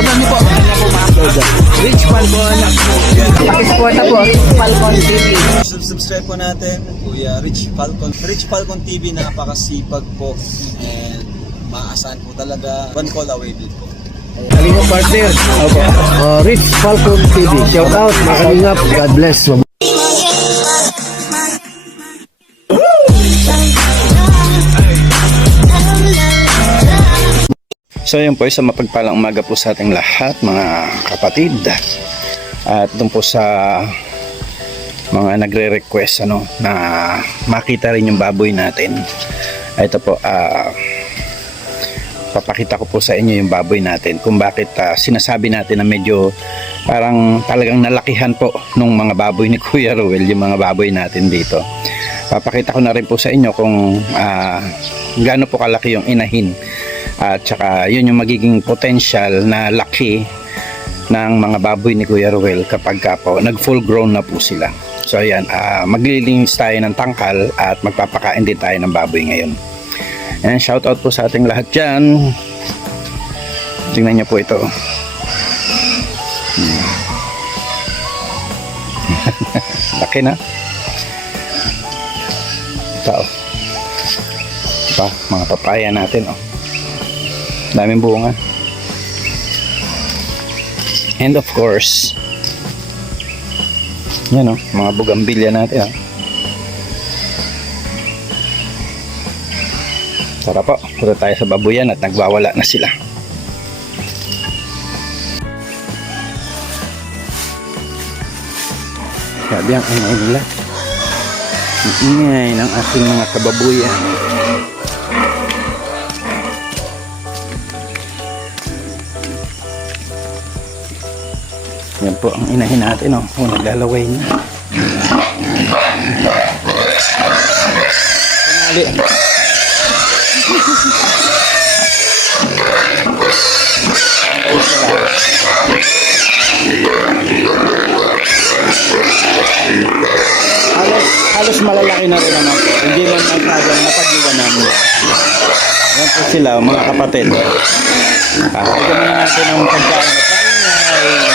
Punta niyo po. Kanya po ma-upload. Rich Falcon. Pakisupport po. Falcon TV. Subscribe po natin, Kuya Rich Falcon. Rich Falcon TV, napakasipag po. And maasahan po talaga. One call away din po. Kalingap partner. Opo. Rich Falcon TV. Shout out. Mga kalingap. God bless. So yun po, isang mapagpalang umaga po sa ating lahat mga kapatid. At doon po sa mga nagre-request na makita rin yung baboy natin. Ito po, papakita ko po sa inyo yung baboy natin kung bakit sinasabi natin na medyo parang talagang nalakihan po nung mga baboy ni Kuya Ruel, yung mga baboy natin dito. Papakita ko na rin po sa inyo kung gaano po kalaki yung inahin. At saka yun yung magiging potential na laki ng mga baboy ni Kuya Ruel kapag po nag full grown na po sila. So ayan, maglilinis tayo ng tangkal at magpapakain din tayo ng baboy ngayon. And shout out po sa ating lahat dyan. Tingnan nyo po ito. Laki na. Ito pa, mga papaya natin daming bunga. And of course, yan mga bugambilya natin Tara po, punta tayo sa babuyan at nagwawala na sila. Sabi ang ingay nila. Ang ingay ng ating mga kababuyan. Yan po ang inahin natin naglalaway na. Pinali. Halos malalaki na rin hindi man masyadong napag-iwanan. Yan po sila mga kapatid. Pakita muna natin ang pagkain at ang nanay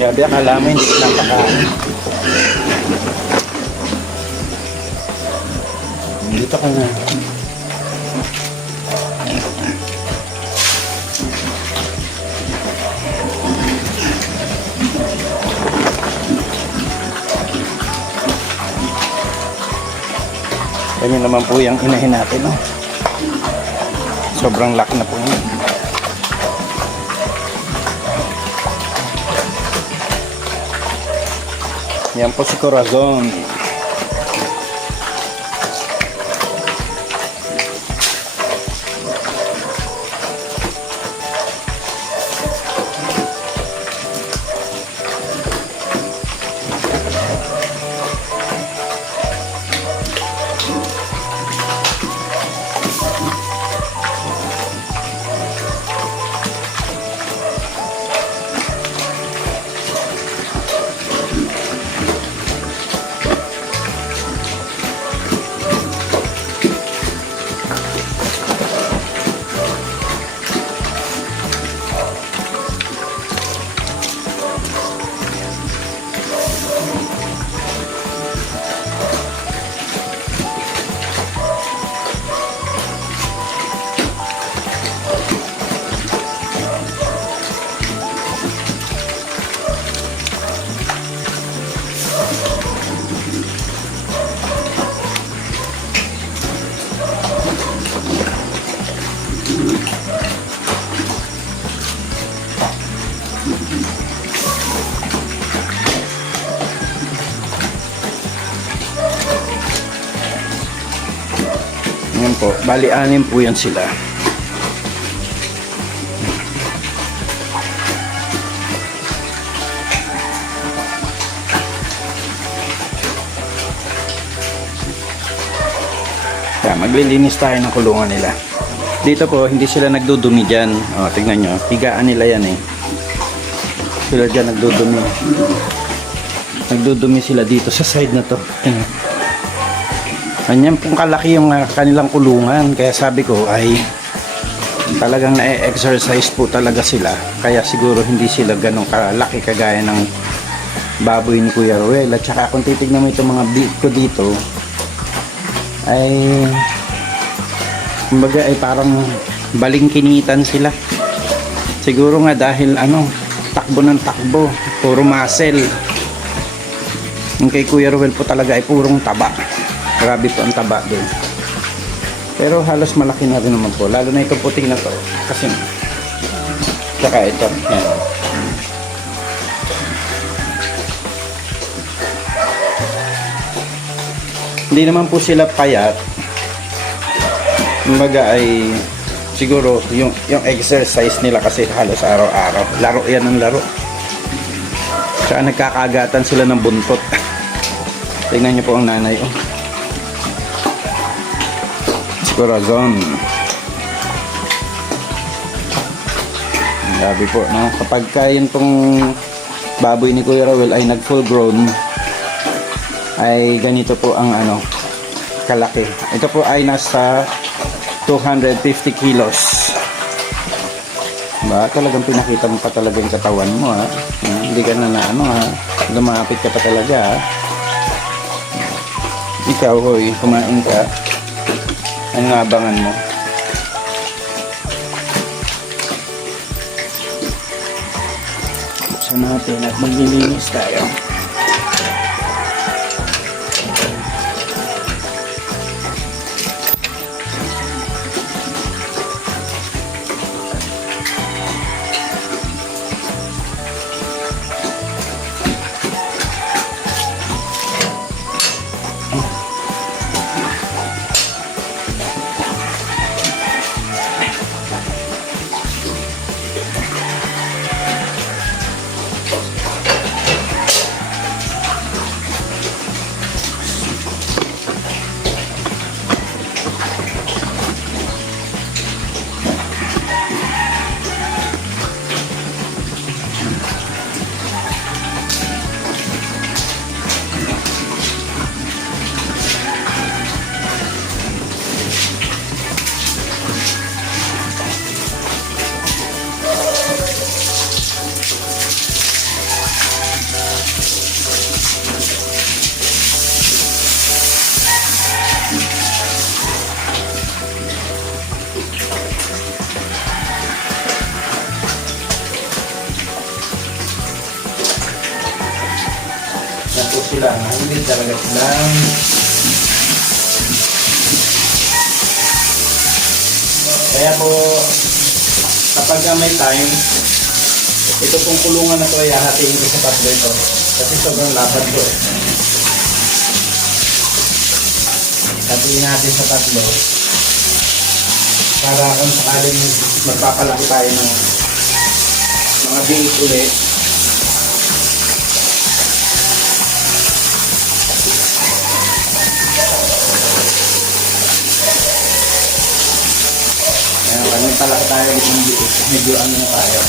Gabi, akala mo hindi lang pakain. Dito ka na. Ganyan naman po yung inahin natin sobrang laki na po yun. Yan po si Corazon. Yan po, bali anim po yan sila. Isa, maglilinis tayo ng kulungan nila. Dito po, hindi sila nagdudumi dyan. O, tignan nyo. Higaan nila yan eh. Sila dyan nagdudumi. Nagdudumi sila dito sa side na to. Ayan. Ganyan pong kalaki yung kanilang kulungan. Kaya sabi ko ay talagang na-exercise po talaga sila. Kaya siguro hindi sila ganong kalaki kagaya ng baboy ni Kuya Ruel. At saka kung titignan mo itong mga beef ko dito ay kumbaga ay parang balingkinitan sila. Siguro nga dahil takbo ng takbo, puro muscle. Yung kay Kuya Ruel po talaga ay purong taba. Grabe po ang taba doon. Pero halos malaki na rin naman po, lalo na itong puting na to kasi saka ito yan. Hindi naman po sila payat. Kumbaga ay siguro yung exercise nila kasi halos araw-araw. Laro yan ng laro. Tsaka nagkakagatan sila ng buntot. Tingnan niyo po ang nanay. Oh. Si Corazon. Grabe po. No? Kapag kain tong baboy ni Kuya Ruel ay nag full grown, ay ganito po ang kalaki. Ito po ay nasa 250 kilos. Ba, talagang pinakita mo pa talaga yung katawan mo ha. Hindi ka na lumapit ka pa talaga ha. Ikaw hoy, kumain ka. Ano nga abangan mo? Buksan natin at maglilinis tayo. Sila, hindi talaga silang kaya po kapag may time ito pong kulungan na to ay hahatiin ko sa tatlo ito kasi sobrang lapad ko eh. Hatiin natin sa tatlo para kung sakaling magpapalaki tayo ng mga biik ulit. Kaya talaki tayo ulit ng biik. Medyo tayo.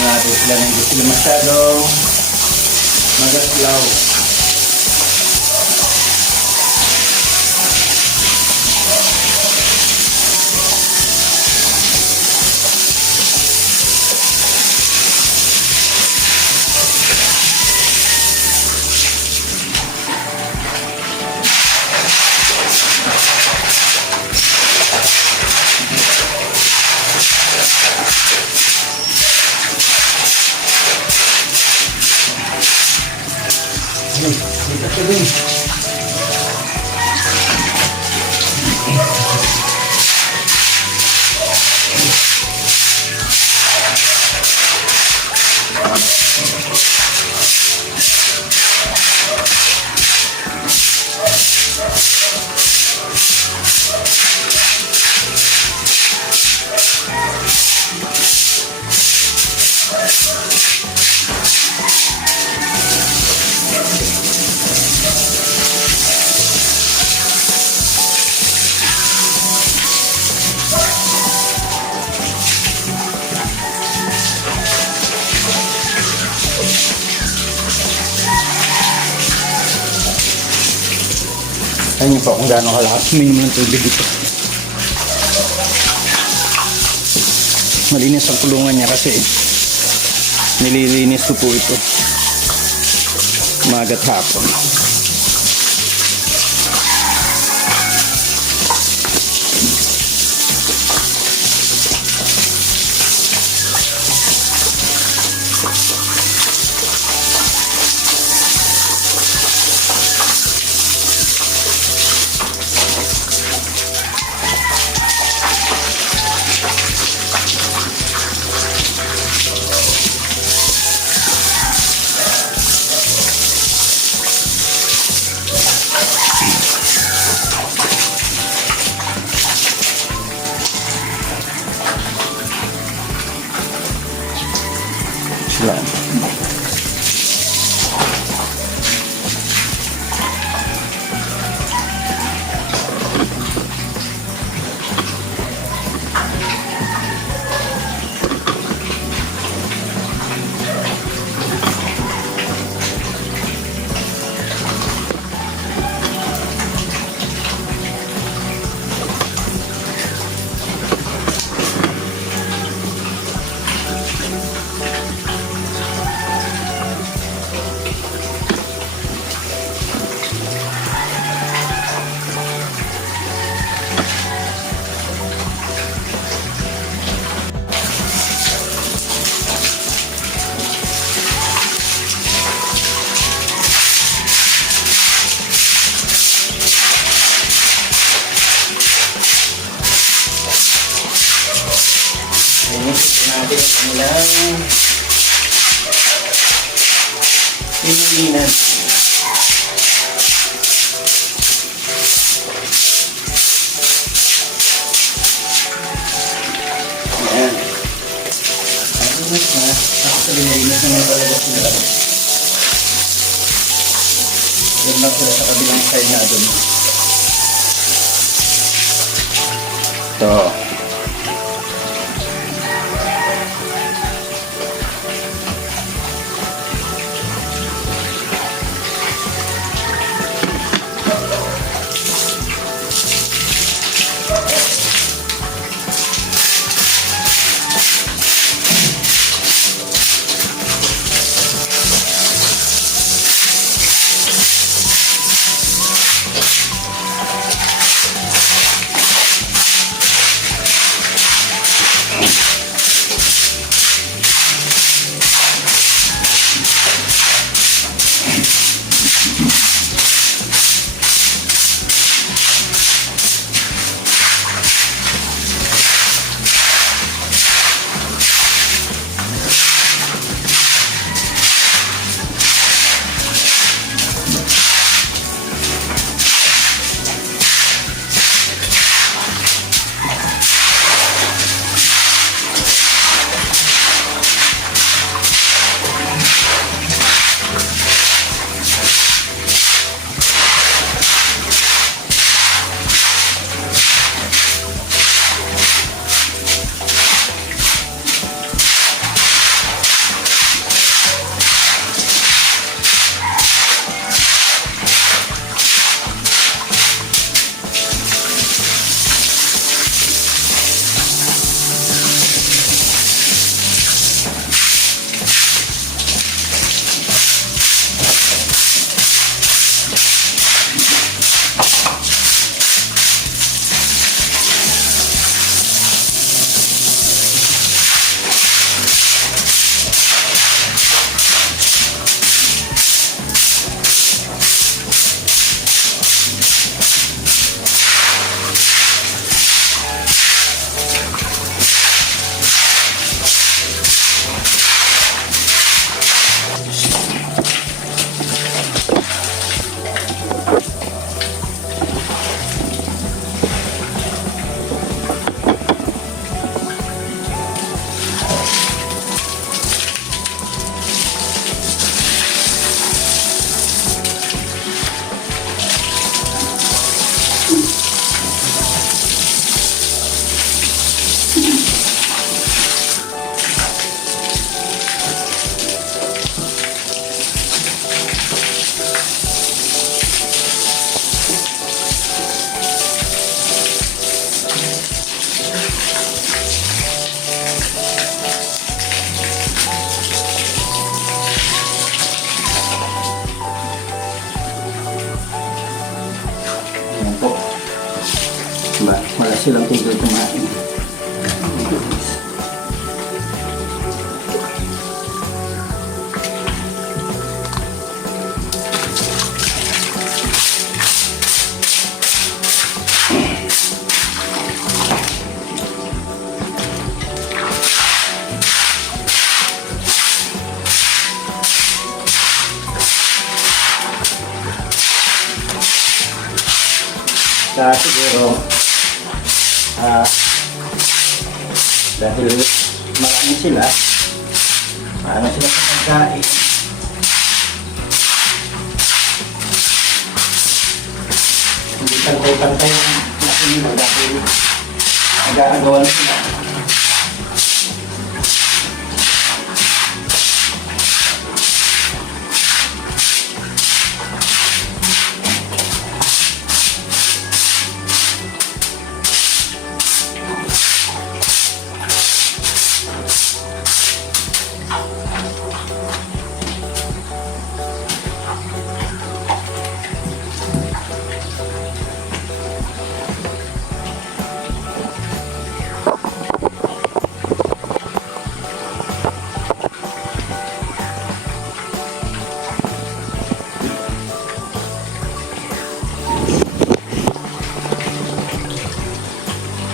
Natin sila ng gusto na masyadong magaslaw. Ayan niyo po kung gaano kalakas. Minimum ng tubig ito. Malinis ang kulungan niya kasi nililinis ko po ito umagat hapon. Yan. Natin ang kanilang pinulinan. Ayan. Ayos na. Ako sa binalinis naman talaga sila. Yan lang sila sa kabilang side natin. Ito. silang tigil kumain. Siguro dahil marami sila, paano sila sa pagkain, hindi pantay-pantay ang laki nila dahil nag-aagawan sila.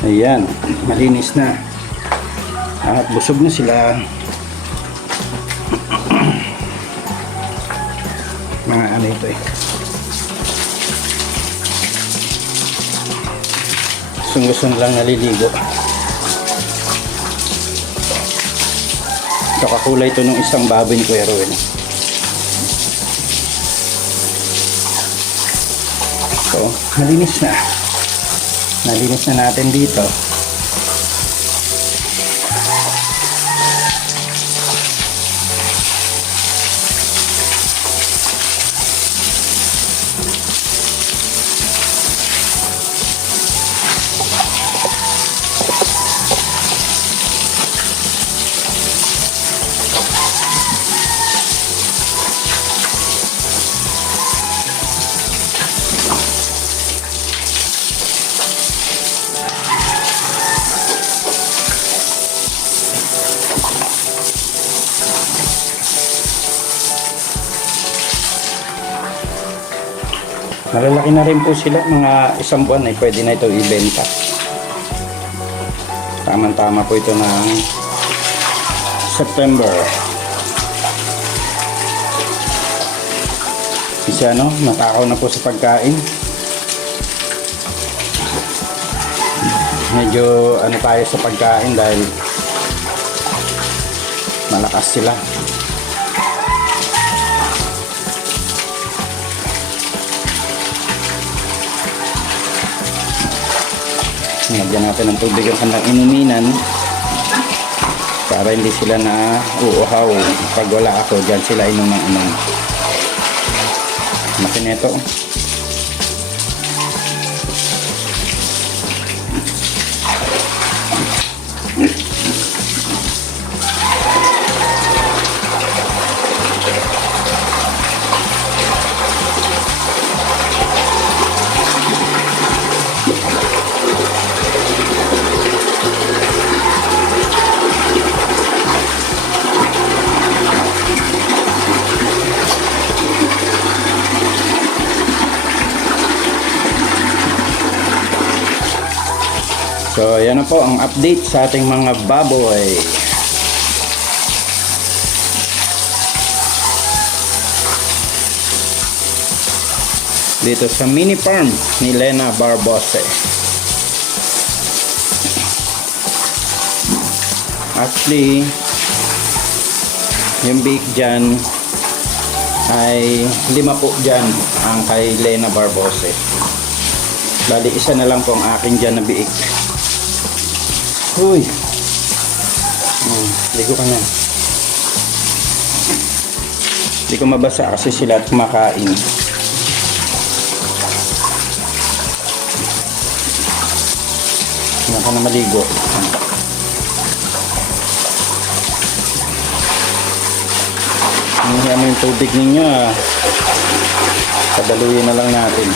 Ayan, malinis na. At busog na sila. Mga ano ito eh. Gusto lang naliligo. So kakulay ito nung isang baboy ni Kuya Ruel. So, malinis na. Nalinis na natin dito. Malalaki na rin po sila, mga isang buwan ay pwede na ito ibenta. Tama-tama po ito ng September. Kasi ano, natakaw na po sa pagkain. Medyo ano tayo sa pagkain dahil malakas sila. Nagyan natin ng tubig ang kanilang inuminan para hindi sila na uuhaw. Pag wala ako, dyan sila inom ng inom. Makineto. So, yan na po ang update sa ating mga baboy. Dito sa mini farm ni Lena Barbose. Actually, yung bake dyan ay 5 po dyan ang kay Lena Barbose. Bali, isa na lang po ang akin dyan na biik. Uy! Ligo ka na. Hindi ko mabasa kasi sila at kumakain. Hindi ka na maligo. Hinihiya mo yung tubig ninyo ah. Padaluyin na lang natin.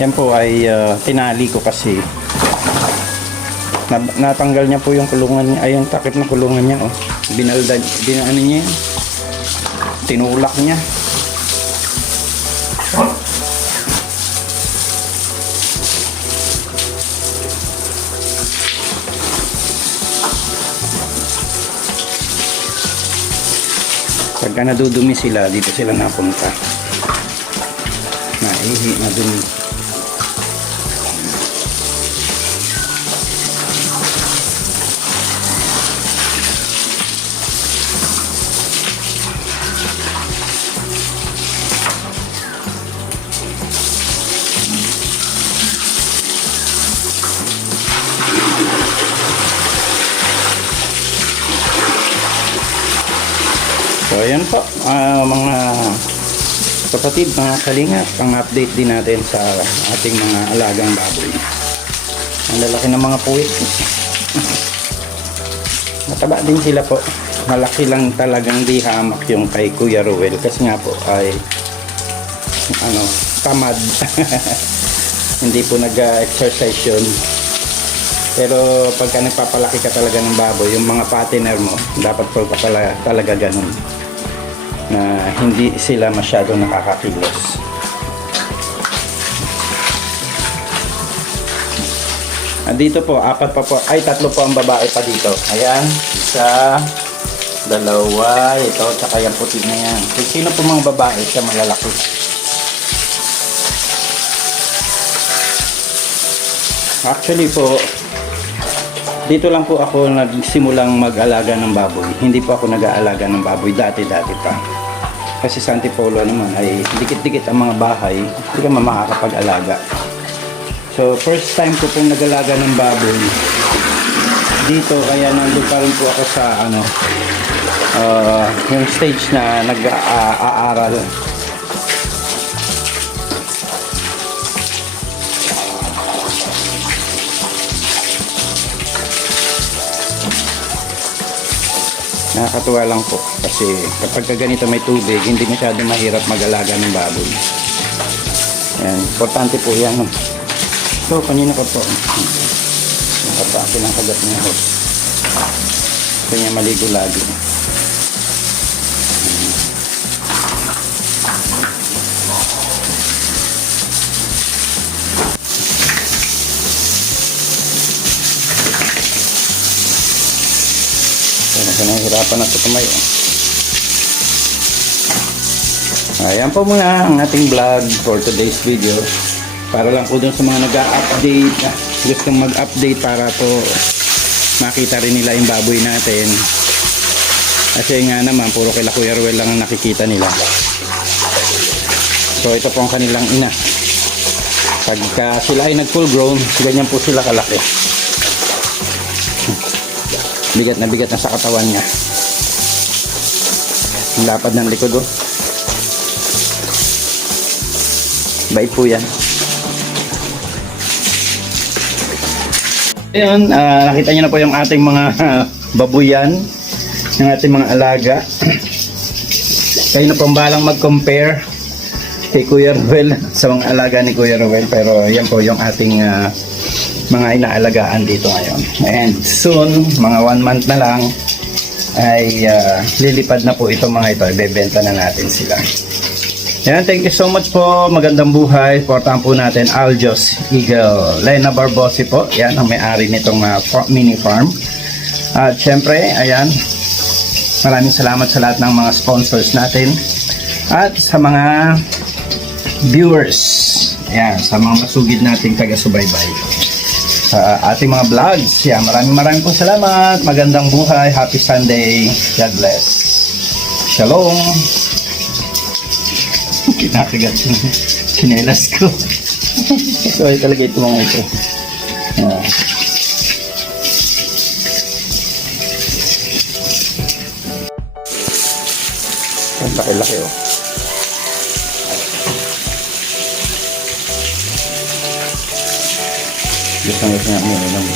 Yan po ay tinali ko kasi natanggal niya po yung kulungan niya, ay yung takip na kulungan niya, oh. Ano niya yan? Tinulak niya. Pagka nadudumi sila, dito sila napunta. Naihi, nadumi. So ayan po, mga kapatid, mga kalingap, ang update din natin sa ating mga alagang baboy. Ang lalaki ng mga puwit. Mataba din sila po. Malaki lang talagang di hamak yung kay Kuya Ruel kasi nga po ay tamad. Hindi po nag-exercise yun. Pero pagka nagpapalaki ka talaga ng baboy, yung mga partner mo, dapat po talaga ganun. Na hindi sila masyadong nakakakilos. Dito po, tatlo po ang babae pa dito. Ayan, isa, dalawa, ito, tsaka yung puti na yan. Sino po mga babae sa malalaki? Actually po, dito lang po ako nagsimulang mag-alaga ng baboy. Hindi po ako nag-aalaga ng baboy dati-dati pa. Kasi sa Antipolo naman ay dikit-dikit ang mga bahay, hindi ka makakapag-alaga. So first time ko pong nag-alaga ng baboy dito, kaya nandun pa rin po ako sa yung stage na nag-aaral. Nakakatuwa lang po kasi kapag ganito may tubig, hindi masyado mahirap mag-alaga ng baboy. Yan, importante po yan. So, kanina ko po nakatake ng kagat niya ho. Gusto niya maligo lagi. Nahihirapan na ito tumayo. Ayan po muna ang ating vlog for today's video. Para lang po dun sa mga nag-update, gustong mag-update para po makita rin nila yung baboy natin. Kasi nga naman, puro kila Kuya Ruel lang ang nakikita nila. So ito po ang kanilang ina. Pagka sila ay nag-full grown, ganyan po sila kalaki. Bigat na sa katawan niya. Ang lapad ng likod, oh. Bait po yan. Ayan, nakita niyo na po yung ating mga babuyan, yung ating mga alaga. Kayo na pong balang mag-compare kay Kuya Ruel sa mga alaga ni Kuya Ruel. Pero yan po yung ating mga inaalagaan dito ngayon. And soon, mga 1 month na lang, ay lilipad na po ito mga ito. Ibebenta na natin sila. Yan, thank you so much po. Magandang buhay. Portahan po natin Aljos Eagle. Lena Barbosi po. Yan ang may-ari nitong mini farm. At syempre, ayan, maraming salamat sa lahat ng mga sponsors natin. At sa mga viewers. Ayan, sa mga masugid nating taga-subaybay sa ating mga vlogs. Yeah, maraming po salamat. Magandang buhay. Happy Sunday. God bless. Shalom. Kinakagat yung chinelas ko. So, ay talaga ito mga ito. Yeah. Ang laki-laki, oh. Gusto nga umiinom.